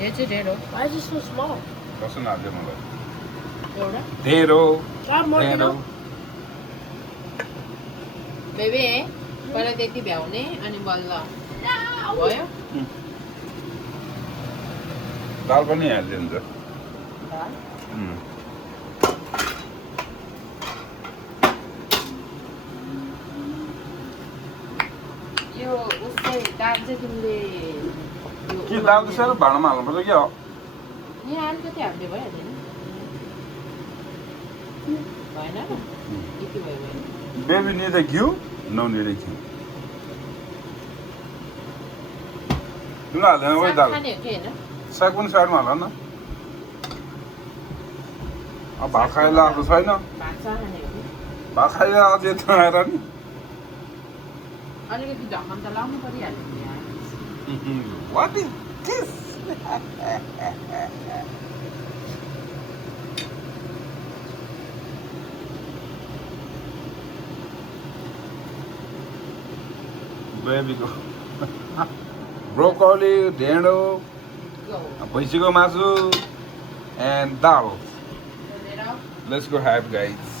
यो चाहिँ ढेँडो Why is it so small? कसो नाच्यो मलाई एउटा ढेँडो God, more ढेँडो बेबी पहिला त्यति भ्याउने अनि बल्ल भयो दाल पनि हालिदिन्छ दाल यो उसले दाल चाहिँ तिमीले के दाल त सानो भाँडामा हाल्नुपर्छ क्या यहाँ अलिकति हाल्दै भइहाल्यो नि भएन र यति भयो भने बेबी need a घिउ नो need a घिउ किन हाल्दैन वही दाल खाने हो कि होइन साग पनि साइडमा हाल न अब भात खाएर आएको छैन भात खाने हो कि भात खाएर अझै यत्रो आएर नि अलिकति ढक्कन त लाउनु परिहाल्यो नि यहाँ What is this? Baby go. Broccoli, ढेँडो, भैँसीको मासु and dal. Let's go have guys.